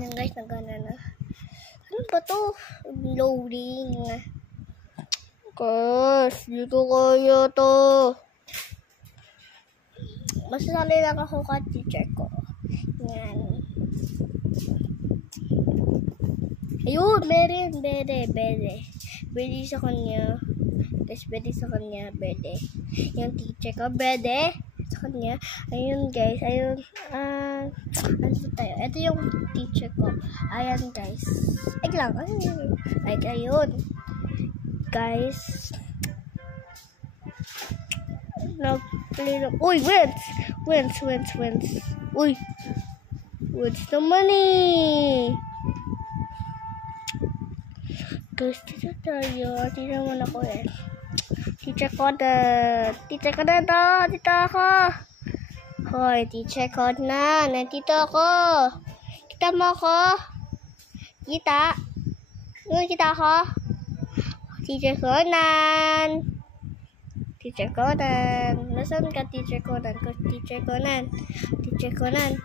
Yan guys, nagana na. Ano ba to? Loading. Guys, di ko kaya to. Masasali lang ako ka teacher ko. Yan. Ayun, meron. Bede sa kanya. Guys, bede sa kanya. Bede. Yung teacher ko, bede sa kanya. Ayun guys, ayun. Ano tayo? Ito yung teacher ko. Ayan guys. Ay lang. Ayun. Guys. Uy, wins. Uy. Wins the money. Guys, dito tayo. Dito muna ko yan. Teacher ko na to. Dito ako. Hoy, teacher ko na. Nandito ako. Kita mo ako? Kita? Kita ako? Teacher Conan. Nasaan ka, Teacher Conan? Teacher Conan.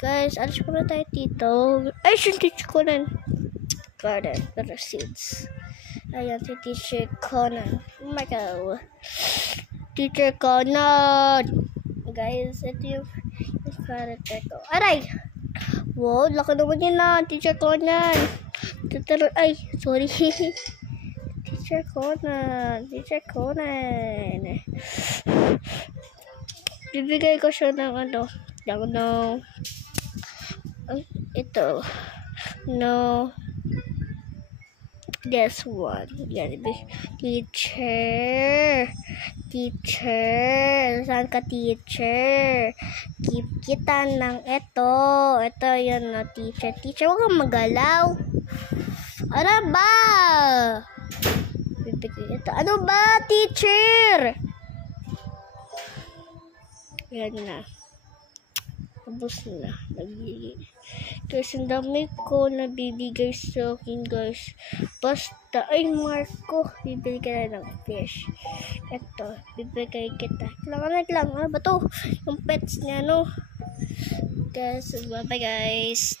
Guys, alis ko na tayo dito. Ay, si Teacher Conan. Garden, the receipts. Ayan, si Teacher Conan. Oh my God. Teacher Conan. Guys, ito yung character ko. Aray! Wow, laki naman yun na. Teacher Conan. Ay, sorry. Teacher Conan. Bibigay ko siya ng ito. No. This one. Yan. Teacher. Saan ka, teacher? Keep kita ng ito. Ito yun na, teacher. Teacher, huwag kang magalaw. Ano ba? Bibigay ito. Ano ba, teacher? Yan na. Tapos na. Guys, ang dami ko nabibigay sa akin, guys. Basta, ay, Marco, bibigay ka na ng fish. Ito, bibigay kita. Lang. Ano ba to? Yung pets niya, no? Guys, bye-bye, guys.